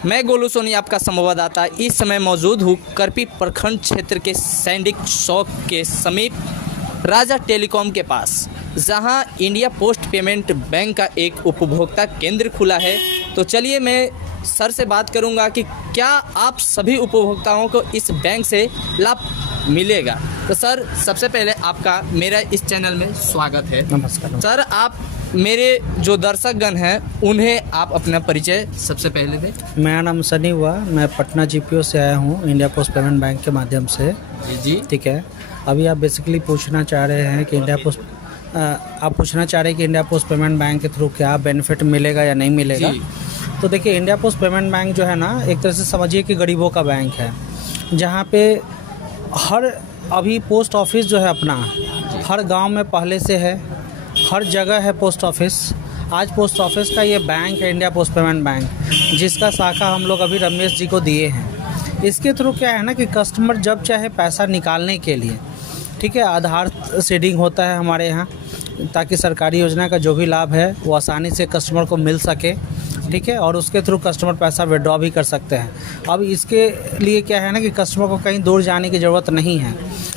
मैं गोलू सोनी आपका संवाददाता इस समय मौजूद हूँ करपी प्रखंड क्षेत्र के सैनिक चौक के समीप राजा टेलीकॉम के पास, जहां इंडिया पोस्ट पेमेंट बैंक का एक उपभोक्ता केंद्र खुला है। तो चलिए मैं सर से बात करूंगा कि क्या आप सभी उपभोक्ताओं को इस बैंक से लाभ मिलेगा। तो सर, सबसे पहले आपका मेरा इस चैनल में स्वागत है। नमस्कार सर, आप मेरे जो दर्शकगण हैं उन्हें आप अपना परिचय सबसे पहले दें। मेरा नाम सनी हुआ, मैं पटना जीपीओ से आया हूँ इंडिया पोस्ट पेमेंट बैंक के माध्यम से। जी ठीक है। अभी आप बेसिकली पूछना चाह रहे हैं कि इंडिया पोस्ट पेमेंट बैंक के थ्रू क्या बेनिफिट मिलेगा या नहीं मिलेगा। तो देखिए, इंडिया पोस्ट पेमेंट बैंक जो है ना, एक तरह से समझिए कि गरीबों का बैंक है, जहाँ पे अभी पोस्ट ऑफिस जो है अपना हर गांव में पहले से है, हर जगह है पोस्ट ऑफिस। आज पोस्ट ऑफिस का ये बैंक है इंडिया पोस्ट पेमेंट बैंक, जिसका शाखा हम लोग अभी रमेश जी को दिए हैं। इसके थ्रू क्या है ना कि कस्टमर जब चाहे पैसा निकालने के लिए, ठीक है, आधार सीडिंग होता है हमारे यहाँ, ताकि सरकारी योजना का जो भी लाभ है वो आसानी से कस्टमर को मिल सके। ठीक है। और उसके थ्रू कस्टमर पैसा विड्रॉ भी कर सकते हैं। अब इसके लिए क्या है ना कि कस्टमर को कहीं दूर जाने की ज़रूरत नहीं है,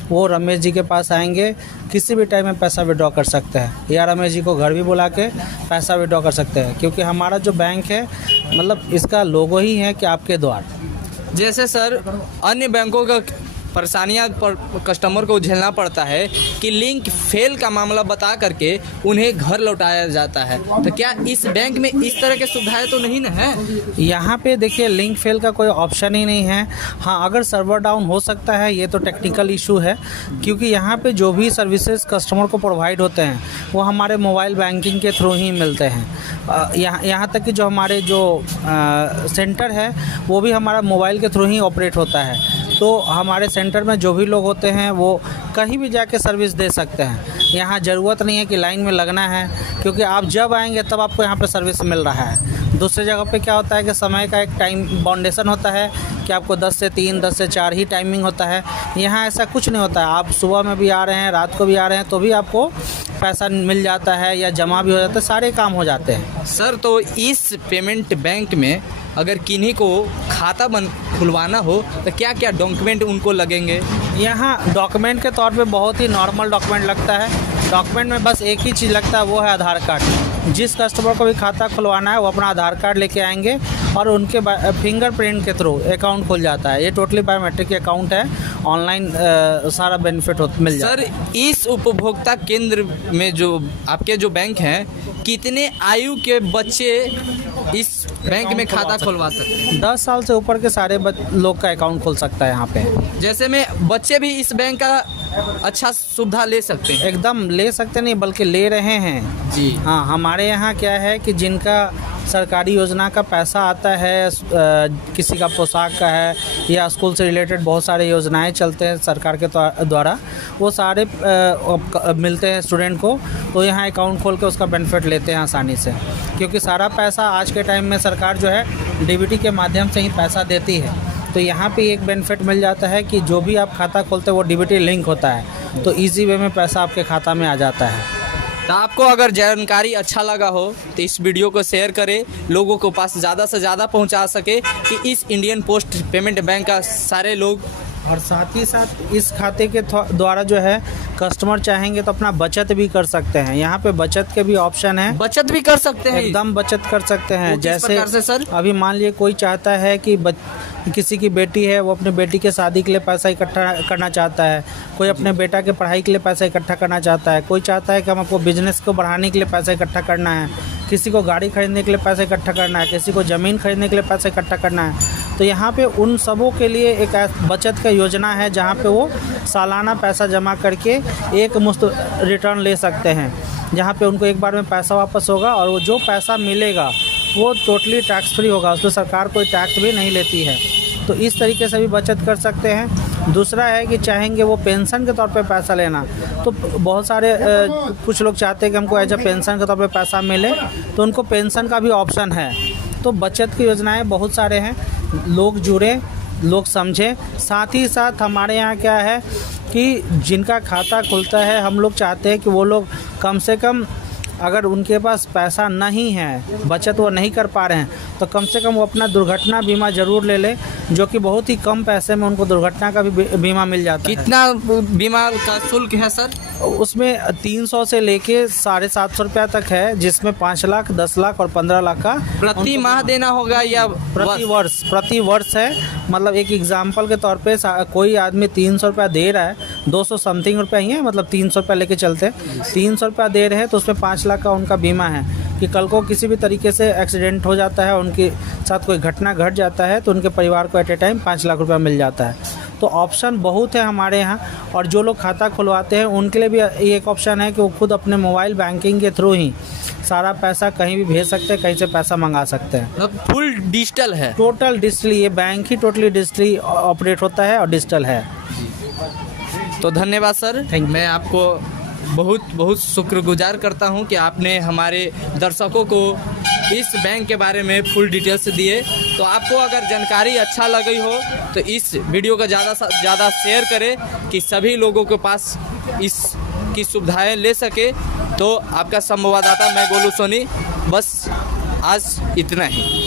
वो रमेश जी के पास आएंगे, किसी भी टाइम में पैसा विड्रॉ कर सकते हैं, या रमेश जी को घर भी बुला के पैसा विड्रॉ कर सकते हैं। क्योंकि हमारा जो बैंक है, मतलब इसका लोगो ही है कि आपके द्वार। जैसे सर अन्य बैंकों का परेशानियां पर कस्टमर को झेलना पड़ता है कि लिंक फेल का मामला बता करके उन्हें घर लौटाया जाता है, तो क्या इस बैंक में इस तरह के सुविधाएं तो नहीं ना है? यहाँ पे देखिए, लिंक फेल का कोई ऑप्शन ही नहीं है। हाँ, अगर सर्वर डाउन हो सकता है, ये तो टेक्निकल इशू है, क्योंकि यहाँ पे जो भी सर्विसेज कस्टमर को प्रोवाइड होते हैं वो हमारे मोबाइल बैंकिंग के थ्रू ही मिलते हैं। यहाँ तक कि जो हमारे सेंटर है वो भी हमारा मोबाइल के थ्रू ही ऑपरेट होता है। तो हमारे सेंटर में जो भी लोग होते हैं वो कहीं भी जाके सर्विस दे सकते हैं। यहाँ ज़रूरत नहीं है कि लाइन में लगना है, क्योंकि आप जब आएंगे तब आपको यहाँ पे सर्विस मिल रहा है। दूसरी जगह पे क्या होता है कि समय का एक टाइम बाउंडेशन होता है कि आपको 10 से 3, 10 से 4 ही टाइमिंग होता है। यहाँ ऐसा कुछ नहीं होता है। आप सुबह में भी आ रहे हैं, रात को भी आ रहे हैं, तो भी आपको पैसा मिल जाता है या जमा भी हो जाता है, सारे काम हो जाते हैं। सर, तो इस पेमेंट बैंक में अगर किन्हीं को खाता खुलवाना हो तो क्या क्या डॉक्यूमेंट उनको लगेंगे? यहाँ डॉक्यूमेंट के तौर पे बहुत ही नॉर्मल डॉक्यूमेंट लगता है। डॉक्यूमेंट में बस एक ही चीज़ लगता है, वो है आधार कार्ड। जिस कस्टमर को भी खाता खुलवाना है वो अपना आधार कार्ड लेके आएंगे और उनके फिंगरप्रिंट के थ्रू अकाउंट खुल जाता है। ये टोटली बायोमेट्रिक अकाउंट है, ऑनलाइन सारा बेनिफिट मिल जाता है। सर, इस उपभोक्ता केंद्र में जो आपके जो बैंक हैं, कितने आयु के बच्चे इस बैंक में खाता खुलवा सकते हैं? 10 साल से ऊपर के सारे लोग का अकाउंट खुल सकता है यहाँ पे। जैसे में बच्चे भी इस बैंक का अच्छा सुविधा ले सकते हैं? एकदम ले सकते नहीं, बल्कि ले रहे हैं जी। हाँ, हमारे यहाँ क्या है कि जिनका सरकारी योजना का पैसा आता है, किसी का पोशाक का है या स्कूल से रिलेटेड बहुत सारे योजनाएं चलते हैं सरकार के द्वारा, वो सारे मिलते हैं स्टूडेंट को, तो यहाँ अकाउंट खोल के उसका बेनिफिट लेते हैं आसानी से। क्योंकि सारा पैसा आज के टाइम में सरकार जो है डीबीटी के माध्यम से ही पैसा देती है। तो यहाँ पे एक बेनिफिट मिल जाता है कि जो भी आप खाता खोलते हैं वो डीबीटी लिंक होता है, तो ईजी वे में पैसा आपके खाता में आ जाता है। तो आपको अगर जानकारी अच्छा लगा हो तो इस वीडियो को शेयर करें, लोगों को पास ज़्यादा से ज़्यादा पहुंचा सके कि इस इंडियन पोस्ट पेमेंट बैंक का सारे लोग। और साथ ही साथ इस खाते के द्वारा जो है कस्टमर चाहेंगे तो अपना बचत भी कर सकते हैं। यहाँ पे बचत के भी ऑप्शन है। बचत भी कर सकते हैं? एकदम बचत कर सकते हैं। जैसे सर, अभी मान लीजिए कोई चाहता है कि किसी की बेटी है, वो अपने बेटी के शादी के लिए पैसा इकट्ठा करना चाहता है, कोई अपने बेटा के पढ़ाई के लिए पैसा इकट्ठा करना चाहता है, कोई चाहता है कि हम आपको बिजनेस को बढ़ाने के लिए पैसा इकट्ठा करना है, किसी को गाड़ी खरीदने के लिए पैसा इकट्ठा करना है, किसी को ज़मीन खरीदने के लिए पैसा इकट्ठा करना है। तो यहाँ पे उन सबों के लिए एक बचत का योजना है, जहाँ पे वो सालाना पैसा जमा करके एक मुश्त रिटर्न ले सकते हैं, जहाँ पे उनको एक बार में पैसा वापस होगा और वो जो पैसा मिलेगा वो टोटली टैक्स फ्री होगा, उसमें सरकार कोई टैक्स भी नहीं लेती है। तो इस तरीके से भी बचत कर सकते हैं। दूसरा है कि चाहेंगे वो पेंशन के तौर पे पैसा लेना, तो बहुत सारे कुछ लोग चाहते हैं कि हमको एज अ पेंशन के तौर पे पैसा मिले, तो उनको पेंशन का भी ऑप्शन है। तो बचत की योजनाएं बहुत सारे हैं, लोग जुड़े, लोग समझें। साथ ही साथ हमारे यहाँ क्या है कि जिनका खाता खुलता है, हम लोग चाहते हैं कि वो लोग कम से कम अगर उनके पास पैसा नहीं है, बचत वो नहीं कर पा रहे हैं, तो कम से कम वो अपना दुर्घटना बीमा ज़रूर ले ले, जो कि बहुत ही कम पैसे में उनको दुर्घटना का भी बीमा मिल जाता है। कितना बीमा का शुल्क है सर? उसमें 300 से लेके 750 रुपया तक है, जिसमें 5 लाख, 10 लाख और 15 लाख का प्रति माह देना होगा या प्रति वर्ष है। मतलब एक एग्जाम्पल के तौर पे कोई आदमी 300 रुपया दे रहा है, 200 समथिंग रुपया ही है, मतलब 300 रुपया लेके चलते हैं, 300 रुपया दे रहे हैं, तो उसमें 5 लाख का उनका बीमा है कि कल को किसी भी तरीके से एक्सीडेंट हो जाता है, उनके साथ कोई घटना घट जाता है, तो उनके परिवार को एट ए टाइम 5 लाख रुपया मिल जाता है। तो ऑप्शन बहुत है हमारे यहाँ, और जो लोग खाता खुलवाते हैं उनके लिए भी एक ऑप्शन है कि वो खुद अपने मोबाइल बैंकिंग के थ्रू ही सारा पैसा कहीं भी भेज सकते हैं, कहीं से पैसा मंगा सकते हैं। फुल डिजिटल है? टोटल डिजिटल, ये बैंक ही टोटली डिजिटली ऑपरेट होता है और डिजिटल है। तो धन्यवाद सर, थैंक यू। मैं आपको बहुत बहुत शुक्रगुजार करता हूं कि आपने हमारे दर्शकों को इस बैंक के बारे में फुल डिटेल्स दिए। तो आपको अगर जानकारी अच्छा लगी हो तो इस वीडियो को ज़्यादा से ज़्यादा शेयर करें कि सभी लोगों के पास इसकी सुविधाएं ले सके। तो आपका संवाददाता मैं गोलू सोनी, बस आज इतना ही।